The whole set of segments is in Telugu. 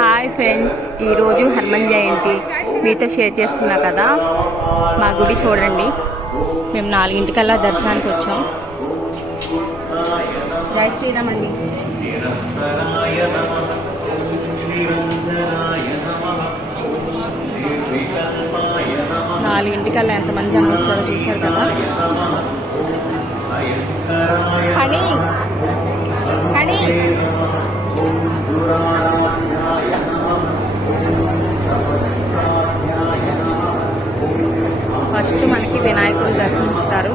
హాయ్ ఫ్రెండ్స్, ఈరోజు హనుమాన్ జయంతి మీతో షేర్ చేసుకున్నా కదా. మా గుడి చూడండి. మేము 4 దర్శనానికి వచ్చాం. జై శ్రీరామ్ అండి. 4 ఎంతమంది జనం వచ్చారో చూశారు కదా. హనీ హనీ ఫస్ట్ మనకి వినాయకుడు దర్శనమిస్తారు.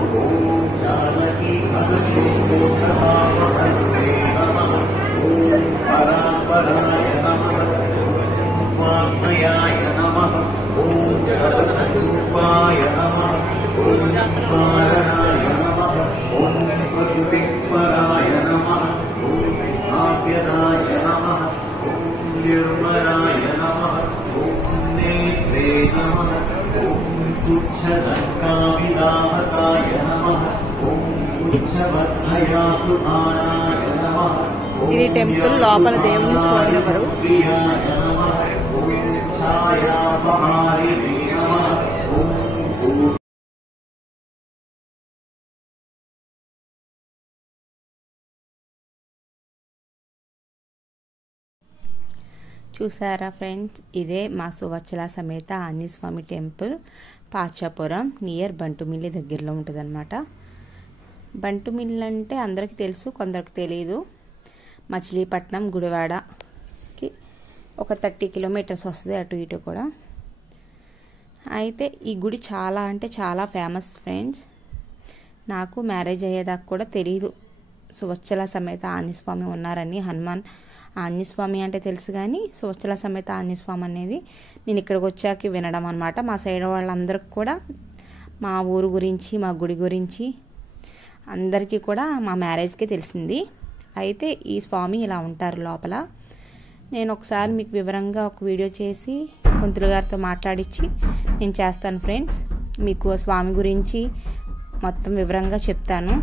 ఇది టెంపుల్ లోపల దేవుని చూడనివ్వరు. చూసారా ఫ్రెండ్స్, ఇదే మా సువచ్చల సమేత ఆంజనేయ స్వామి టెంపుల్, పాచాపురం నియర్ బంటుమిల్లి దగ్గరలో ఉంటుంది అనమాట. బంటుమిల్లి అంటే అందరికీ తెలుసు, కొందరికి తెలియదు. మచిలీపట్నం గుడివాడకి ఒక 30 కిలోమీటర్స్ వస్తుంది, అటు ఇటు కూడా. అయితే ఈ గుడి చాలా అంటే చాలా ఫేమస్ ఫ్రెండ్స్. నాకు మ్యారేజ్ అయ్యేదాకా కూడా తెలియదు సువచ్చల సమేత ఆంజనేయ స్వామి ఉన్నారని. హనుమాన్ ఆంజనేయ స్వామి అంటే తెలుసు, కానీ సువచ్చల సమేత ఆంజనేయ స్వామి అనేది నేను ఇక్కడికి వచ్చాక వినడం అనమాట. మా సైడ్ వాళ్ళందరికీ కూడా మా ఊరు గురించి, మా గుడి గురించి అందరికీ కూడా మా మ్యారేజ్కే తెలిసింది. అయితే ఈ స్వామి ఇలా ఉంటారు లోపల. నేను ఒకసారి మీకు వివరంగా ఒక వీడియో చేసి పంతులు గారితో మాట్లాడించి నేను చేస్తాను ఫ్రెండ్స్. మీకు స్వామి గురించి మొత్తం వివరంగా చెప్తాను.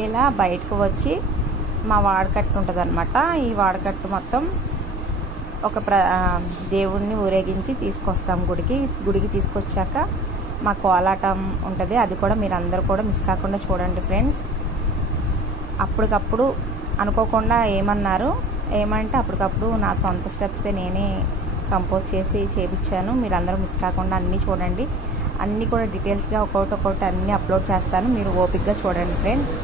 ఇలా బయటకు వచ్చి మా వాడకట్టు ఉంటుంది అనమాట. ఈ వాడకట్టు మొత్తం ఒక దేవుణ్ణి ఊరేగించి తీసుకొస్తాం గుడికి తీసుకొచ్చాక మా కోలాటం ఉంటుంది. అది కూడా మీరు అందరూ కూడా మిస్ కాకుండా చూడండి ఫ్రెండ్స్. అప్పటికప్పుడు అనుకోకుండా ఏమంటే అప్పటికప్పుడు నా సొంత స్టెప్సే నేనే కంపోజ్ చేసి చేపించాను. మీరు అందరూ మిస్ కాకుండా అన్నీ చూడండి. అన్నీ కూడా డీటెయిల్స్గా ఒక్కొక్కటి అన్నీ అప్లోడ్ చేస్తాను. మీరు ఓపిక్గా చూడండి ఫ్రెండ్స్.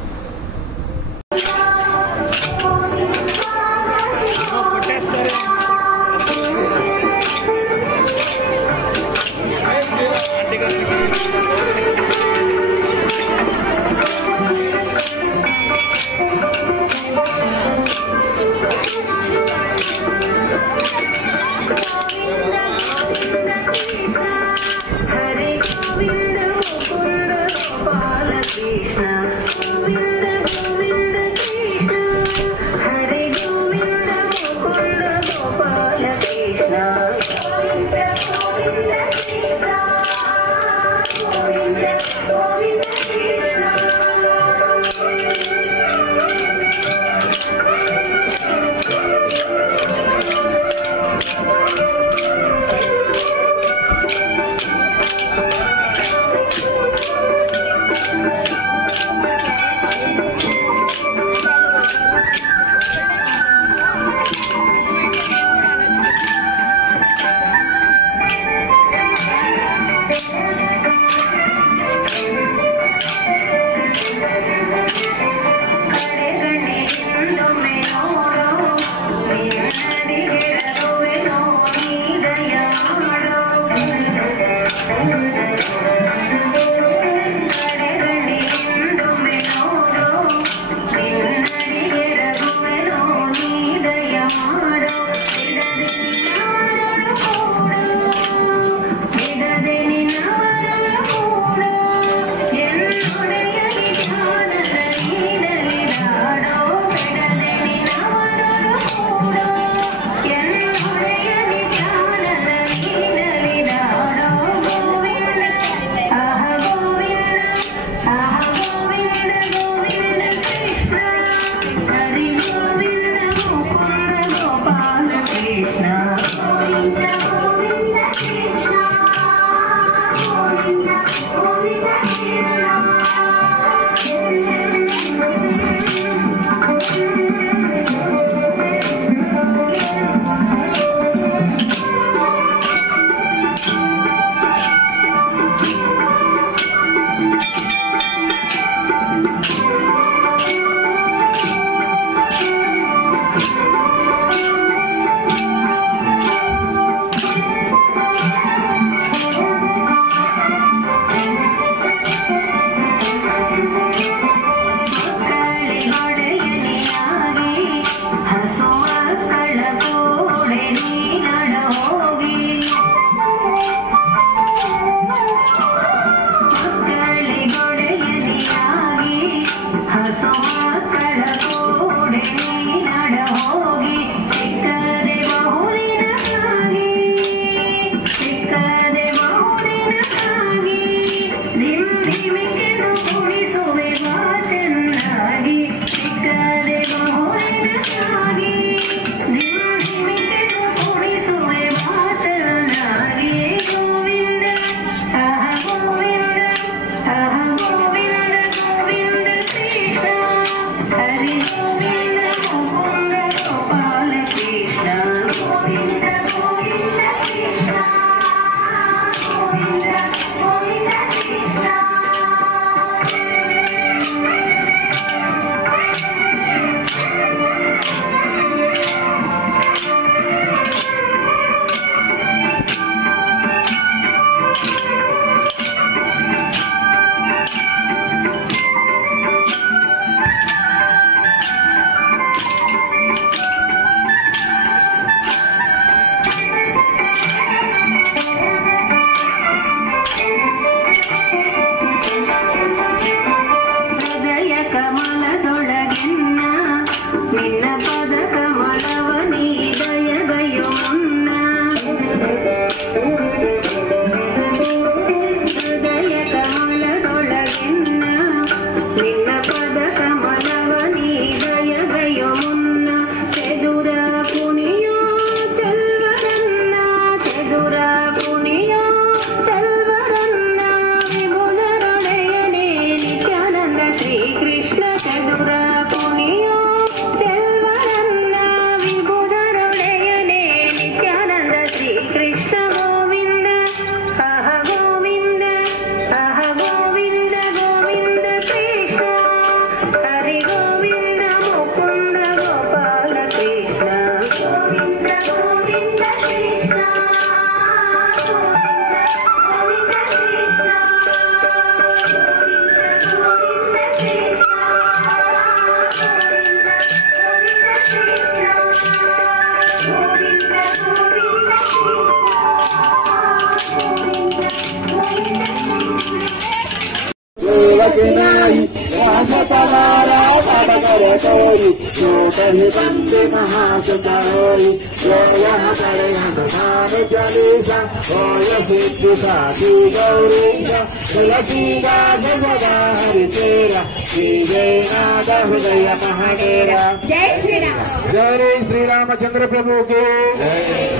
जय श्री रामचंद्र प्रभु की,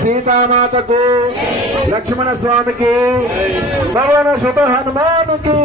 सीता माता को, लक्ष्मण स्वामी की, पवन सुत हनुमान की।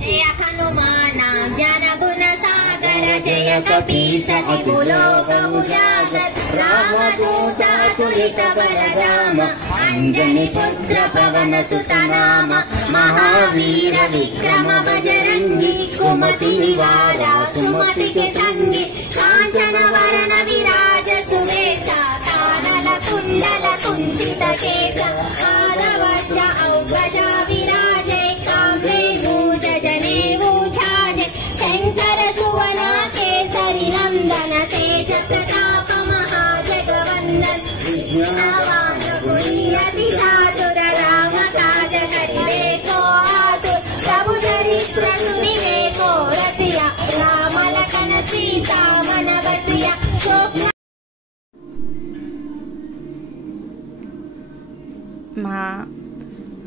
जय हनुमान ज्ञान गुण सागर, जय कपीस तिहु लोक उजागर, रामदूत अतुलित बलधाम, अंजनी पुत्र पवन सुत नाम, महावीर विक्रम बजरंगी, कुमति निवार सुमति के संगी, कांचन वरण विराज सुवेशा, कानन कुंडल कुंचित केसा, पादवज्र औगज विराजे, कांधे मूज जनेऊ ध्याजे, शंकर सुवन केसरी नंदन, तेज प्रताप महाजगवंदन, विघ्नवान गुणियति चातुर, राम काज करिबे को आतुर, प्रभु चरित्र सुनिबे को रसिया, राम लखन सीता मन बसिया। మా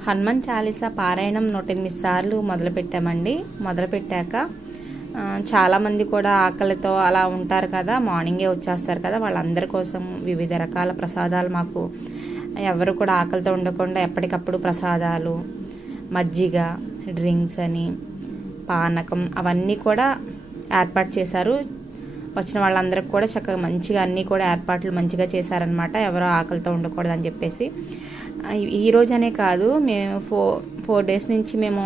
హనుమాన్ చాలీసా పారాయణం 108 సార్లు మొదలుపెట్టామండి. మొదలుపెట్టాక చాలామంది కూడా ఆకలితో అలా ఉంటారు కదా, మార్నింగే వచ్చేస్తారు కదా, వాళ్ళందరి కోసం వివిధ రకాల ప్రసాదాలు, మాకు ఎవరు కూడా ఆకలితో ఉండకుండా ఎప్పటికప్పుడు ప్రసాదాలు, మజ్జిగ, డ్రింక్స్ అని, పానకం అవన్నీ కూడా ఏర్పాటు చేశారు. వచ్చిన వాళ్ళందరికీ కూడా చక్కగా మంచిగా అన్నీ కూడా ఏర్పాట్లు మంచిగా చేశారనమాట, ఎవరో ఆకలితో ఉండకూడదని చెప్పేసి. ఈరోజనే కాదు, మేము 4 డేస్ నుంచి, మేము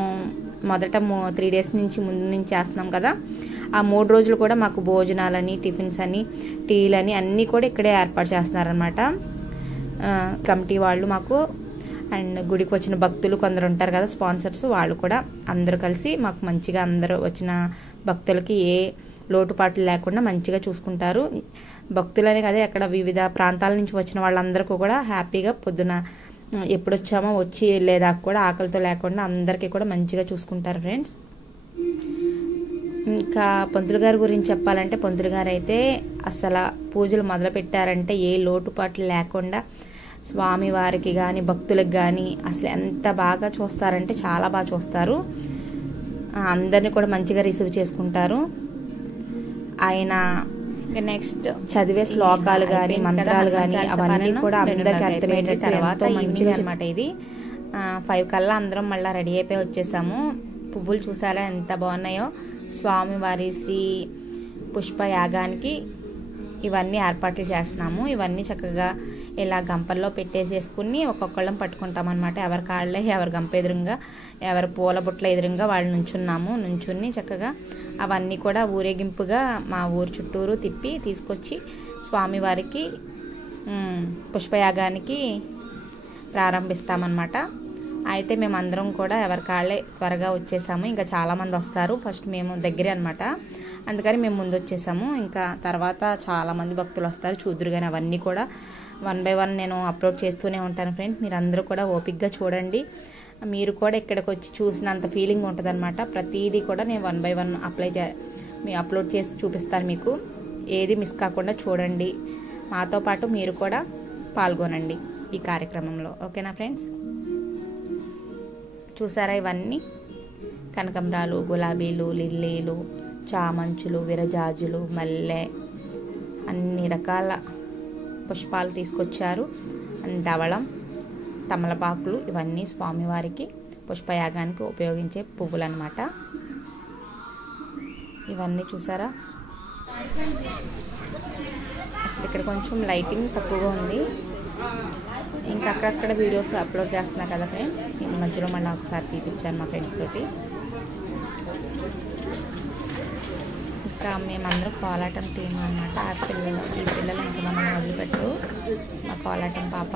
మొదట 3 డేస్ నుంచి ముందు నుంచి చేస్తున్నాం కదా, ఆ 3 రోజులు కూడా మాకు భోజనాలని, టిఫిన్స్ అని, టీలని అన్నీ కూడా ఇక్కడే ఏర్పాటు చేస్తున్నారనమాట కమిటీ వాళ్ళు మాకు. అండ్ గుడికి వచ్చిన భక్తులు కొందరు ఉంటారు కదా, స్పాన్సర్స్, వాళ్ళు కూడా అందరూ కలిసి మాకు మంచిగా అందరూ వచ్చిన భక్తులకి ఏ లోటుపాట్లు లేకుండా మంచిగా చూసుకుంటారు. భక్తులనే కదా, అక్కడ వివిధ ప్రాంతాల నుంచి వచ్చిన వాళ్ళందరికీ కూడా హ్యాపీగా పొద్దున ఎప్పుడు వచ్చామో వచ్చి వెళ్ళేదాకా కూడా ఆకలితో లేకుండా అందరికీ కూడా మంచిగా చూసుకుంటారు ఫ్రెండ్స్. ఇంకా పంతులు గారి గురించి చెప్పాలంటే, పంతులు గారు అయితే అసలు పూజలు మొదలు పెట్టారంటే ఏ లోటుపాట్లు లేకుండా స్వామివారికి కానీ భక్తులకు కానీ అసలు ఎంత బాగా చూస్తారంటే చాలా బాగా చూస్తారు. అందరినీ కూడా మంచిగా రిసీవ్ చేసుకుంటారు. ఆయన నెక్స్ట్ చదివే శ్లోకాలు కానీ మంత్రాలు కానీ అవన్నీ కూడా అందరికి అర్థమయ్యే తర్వాత మంచిగా అనమాట. ఇది 5 కల్లా అందరం మళ్ళీ రెడీ అయిపోయి వచ్చేసాము. పువ్వులు చూసారా ఎంత బాగున్నాయో. స్వామివారి శ్రీ పుష్ప యాగానికి ఇవన్నీ ఏర్పాట్లు చేస్తున్నాము. ఇవన్నీ చక్కగా ఇలా గంపల్లో పెట్టేసేసుకుని ఒక్కొక్కళ్ళం పట్టుకుంటాం అనమాట. ఎవరి కాళ్ళే, ఎవరి గంప ఎదురుగా, ఎవరి పూల బుట్ల ఎదురుగా వాళ్ళు నుంచుని చక్కగా అవన్నీ కూడా ఊరేగింపుగా మా ఊరు చుట్టూరు తిప్పి తీసుకొచ్చి స్వామివారికి పుష్పయాగానికి ప్రారంభిస్తామన్నమాట. అయితే మేమందరం కూడా ఎవరి కాళ్ళే త్వరగా వచ్చేసాము. ఇంకా చాలామంది వస్తారు, ఫస్ట్ మేము దగ్గరే అనమాట, అందుకని మేము ముందు వచ్చేసాము. ఇంకా తర్వాత చాలామంది భక్తులు వస్తారు, చూదురు. కానీ అవన్నీ కూడా 1 by 1 నేను అప్లోడ్ చేస్తూనే ఉంటాను ఫ్రెండ్స్. మీరు అందరూ కూడా ఓపిక్గా చూడండి. మీరు కూడా ఇక్కడికి వచ్చి చూసినంత ఫీలింగ్ ఉంటుంది అనమాట. ప్రతిదీ కూడా నేను 1 by 1 మేము అప్లోడ్ చేసి చూపిస్తారు మీకు. ఏది మిస్ కాకుండా చూడండి. మాతో పాటు మీరు కూడా పాల్గొనండి ఈ కార్యక్రమంలో. ఓకేనా ఫ్రెండ్స్? చూసారా ఇవన్నీ కనకంబరాలు, గులాబీలు, లిల్లీలు, చామంచులు, విరజాజులు, మల్లె, అన్ని రకాల పుష్పాలు తీసుకొచ్చారు. ధవళం, తమలపాకులు, ఇవన్నీ స్వామివారికి పుష్పయాగానికి ఉపయోగించే పువ్వులు అన్నమాట. ఇవన్నీ చూసారా? అసలు ఇక్కడ కొంచెం లైటింగ్ తక్కువగా ఉంది. ఇంకా అక్కడక్కడ వీడియోస్ అప్లోడ్ చేస్తున్నా కదా ఫ్రెండ్స్, ఈ మధ్యలో మళ్ళీ ఒకసారి తీపిచ్చాను మా ఫ్రెండ్స్ తోటి. ఇంకా మేమందరం కోలాటం టీమ్ అనమాట. ఈ పిల్లలు ఇంకా మమ్మల్ని వదిలిపెట్టరు. మా కోలాటం పాప.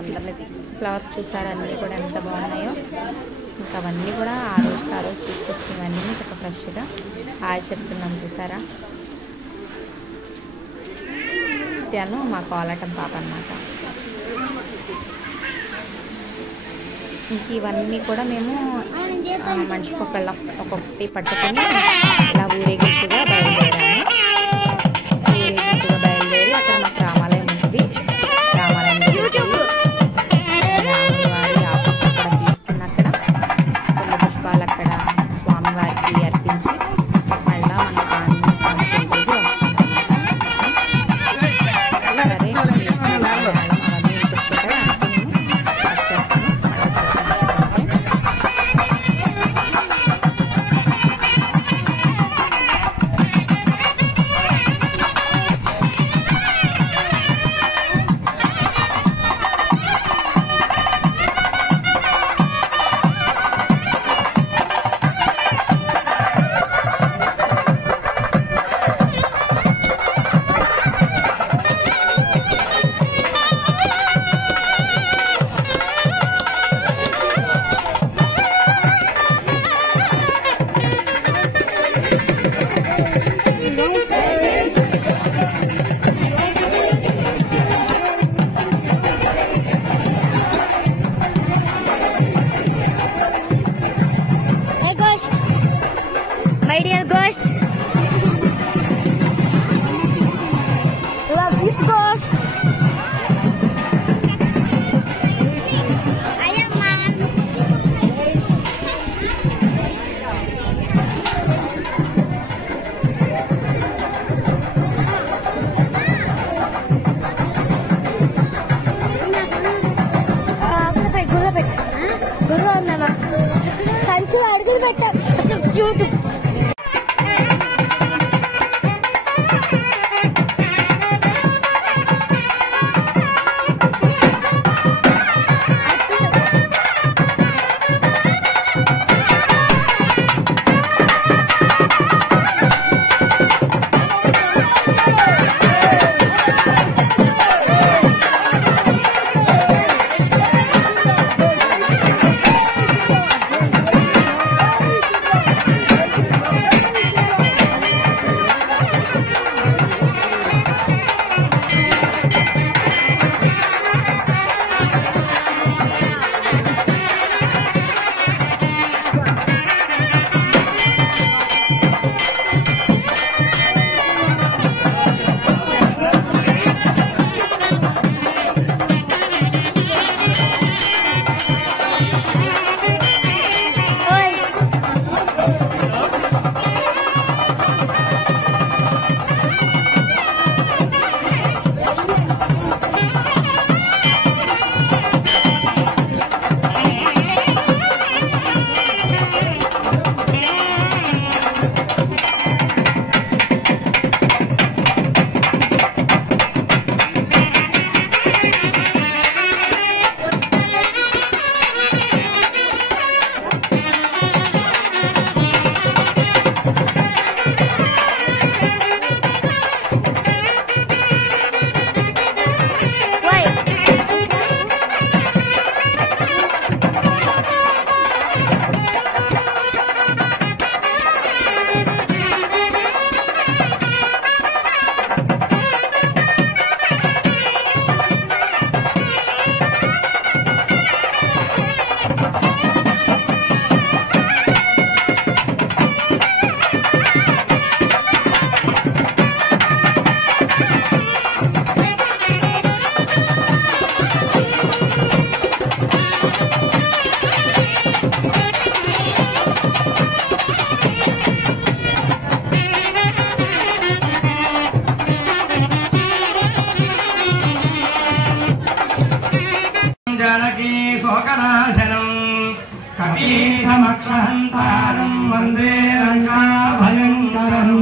అందరినీ ఫ్లవర్స్ చూసారు, అన్నీ కూడా ఎంత బాగున్నాయో. ఇంకా అవన్నీ కూడా ఆ రోజు తీసుకొచ్చినవన్నీ చక్కగా ఫ్రెష్గా హాయ్ చెప్తున్నాం. చూసారా? తను మా కోలాటం పాప అన్నమాట. ఇంక ఇవన్నీ కూడా మేము మనిషికి ఒక్కొక్కటి పట్టుకొని ఇలా ఊరేగింపుగా బయలుదేరాము. బయలుదేరి అక్కడ మాకు రామాలయం ఉంటుంది. రామాలయం రాముల వారి ఆఫీస్ అక్కడ తీసుకున్న అక్కడ కొన్ని పుష్పాలు అక్కడ స్వామివారికి అర్పించి మళ్ళా మన ఆంజనేయ స్వామి టెంపుల్కి వస్తాం. సరే అవన్నీ చూసుకుంటారు. My dear ghost, love you ghost. I am man. Guru Nana. Sanchi అడుగులు పెట్టా. Cute. समक्षहंतारं वंदे रंगाभयंकरम्।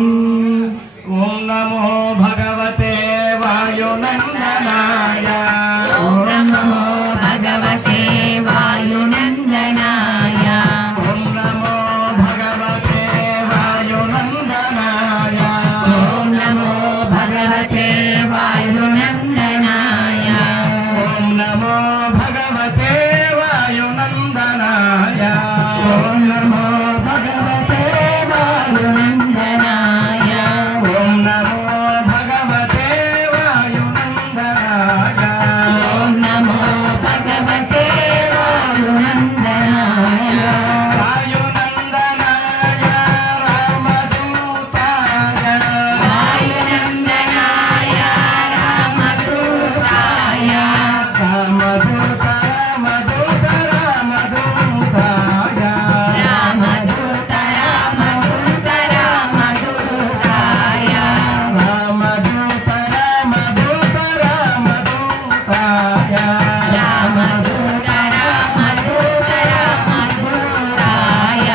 ओम नमो भगवते वायुनंदनाय। ओम नमो भगवते वायुनंदनाय। ओम नमो भगवते वायुनंदनाय। ओम नमो भगवते वायुनंदनाय। ओम नमो भगवते वायुनंदनाय। ओम नमो भगवते वायुनंदनाय। ओम नमो भगवते वायुनंदनाय। ओम नमो भगवते वायुनंदनाय। वायुनंदनाय रामदूताय। वायुनंदनाय रामदूताय। रामदूत रामदूत रामदूताय। रामदूत रामदूत रामदूताय। रामदूत रामदूत रामदूताय। रामदूत रामदूत रामदूताय।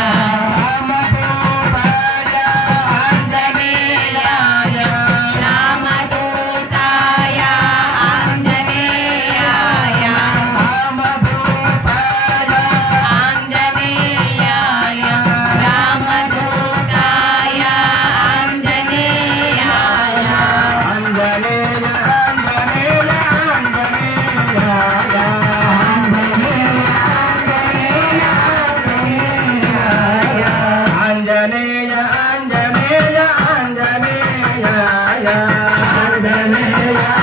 रामदूताय आञ्जनेयाय। रामदूताय आञ्जनेयाय। रामदूताय आञ्जनेयाय। रामदूताय आञ्जनेयाय। आञ्जनेय आञ्जनेय आञ्जनेय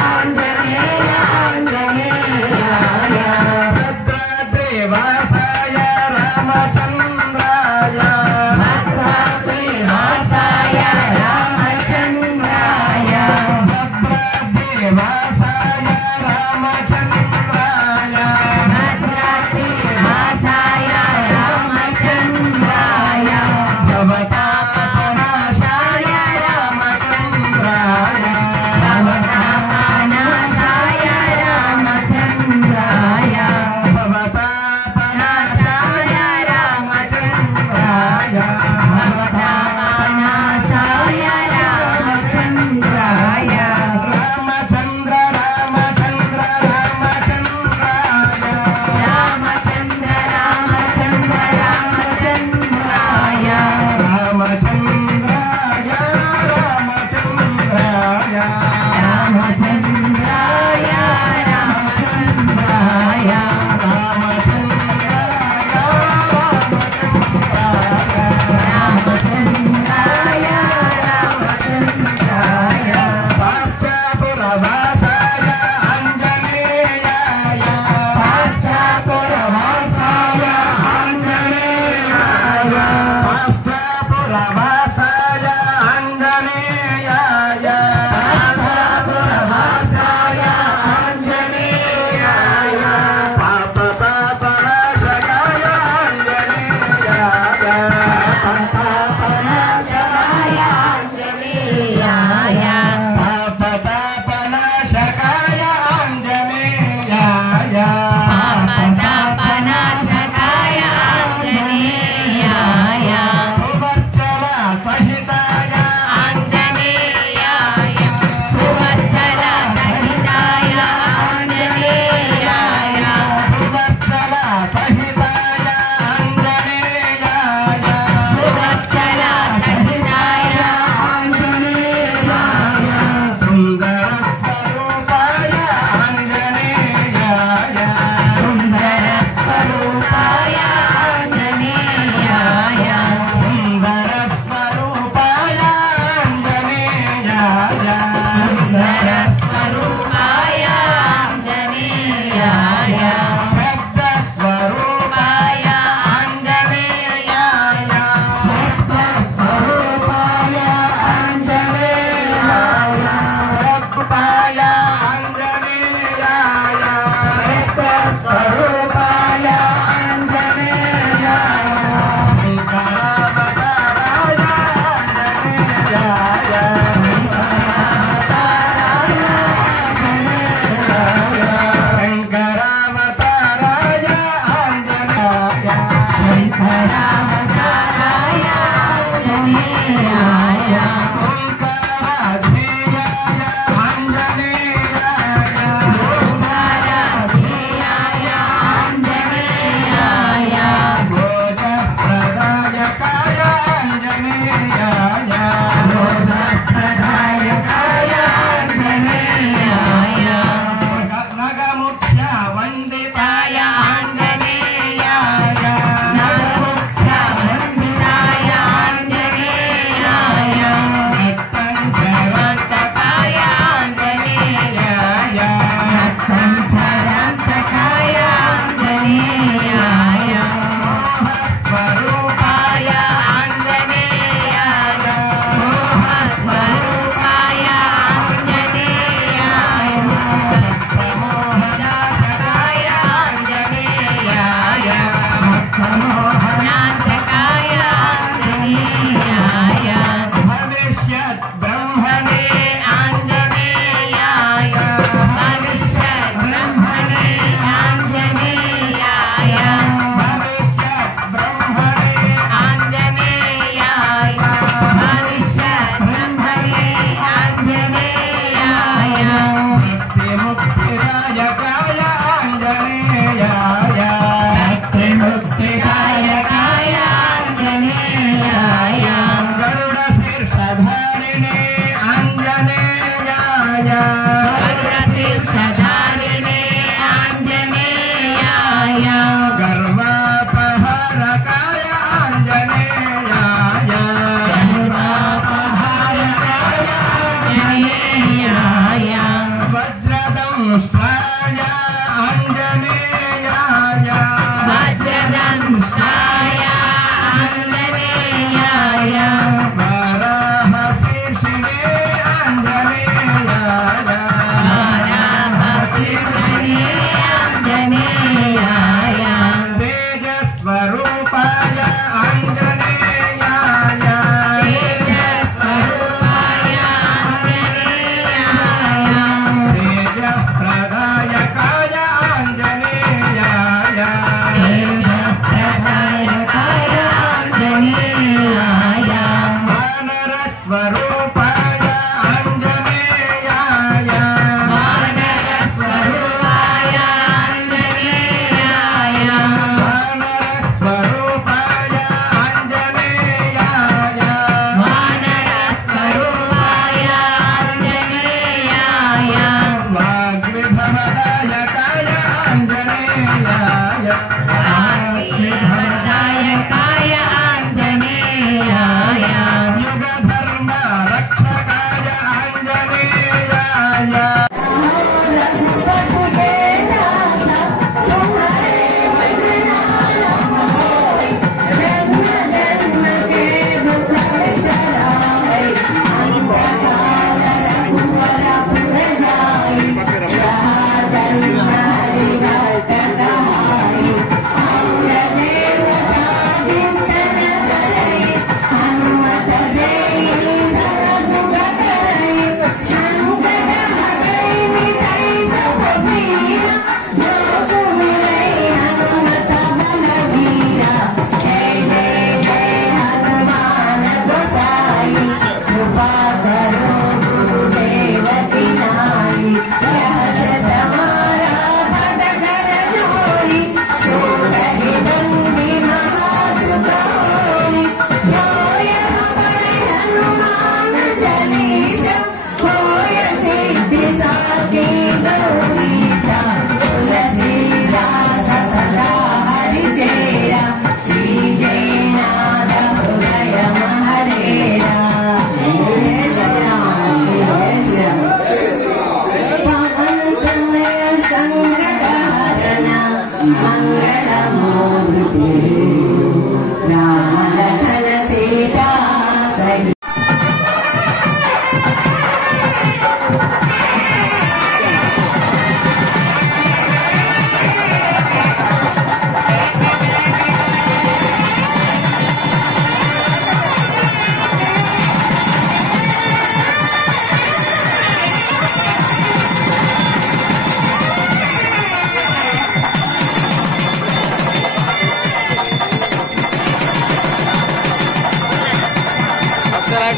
आञ्जनेय आञ्जनेय भद्रदेवासाय रामचन्द्राय। भद्रदेवासाय रामचन्द्राय। भद्रदेवासाय रामचन्द्राय। भद्रदेवासाय रामचन्द्राय। भवतापनाशाय रामचन्द्राय। भवतापनाशाय रामचन्द्राय। भवतापनाशाय रामचन्द्राय। भवतापनाशाय रामचन्द्राय। रामचन्द्र रामचन्द्र रामचन्द्राय। रामचन्द्र रामचन्द्र रामचन्द्राय। रामचन्द्राय रामचन्द्राय। रामचन्द्राय रामचन्द्राय। रामचन्द्राय सीतारामचाराय आञ्जनेयाय ओंकाराधीयाय आञ्जनेयाय ओंकाराधीयाय आञ्जनेयाय भोजप्रदायकाय आञ्जनेयाय भोजप्रदायकाय आञ्जनेयाय नगमुख्य वन्दिताय आञ्जनेयाय नमोऽस्तुते वन्दिताय आञ्जनेयाय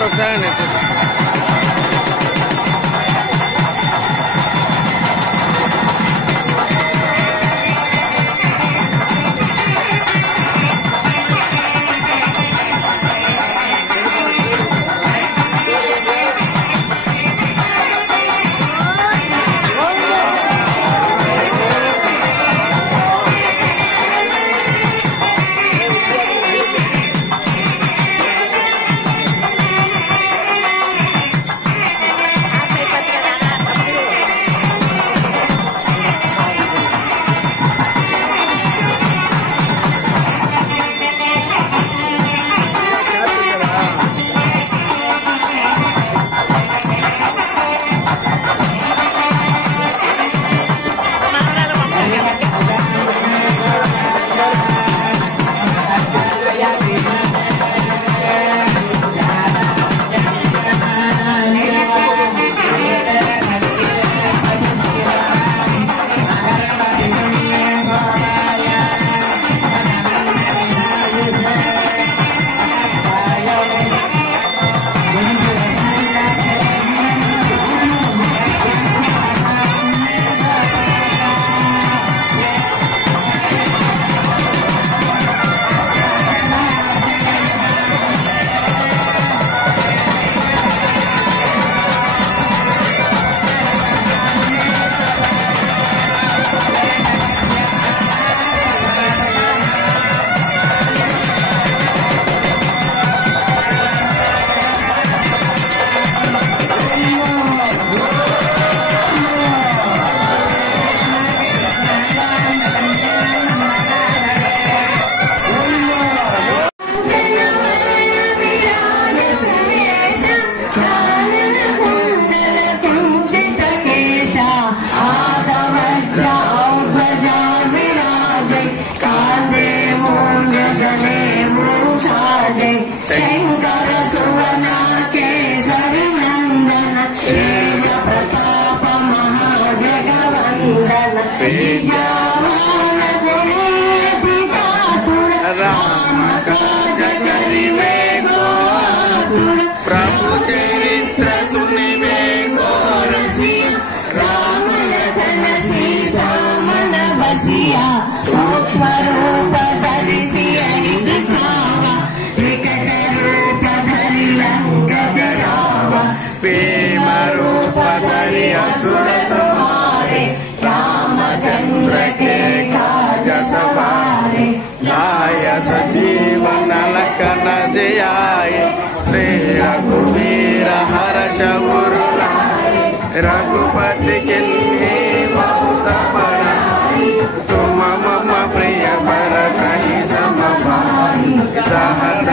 ఫోటో ఒకసారి प्रभु चरित्र सुनिवे गोरसिया राम लखन सीता मन बसिया सूक्ष्म रूप धरि दिखावा विकट रूप धरि लंक जरावा प्रेम रूप धरि असुर संहारे रामचंद्र के काज सवारे लाय सजीवन लखन जियाए श्री रघुवीर हर्ष उर लाए रघुपति किन्हीं बहुत बड़ाई तुम मम प्रिय भरत ही सम भाई सहस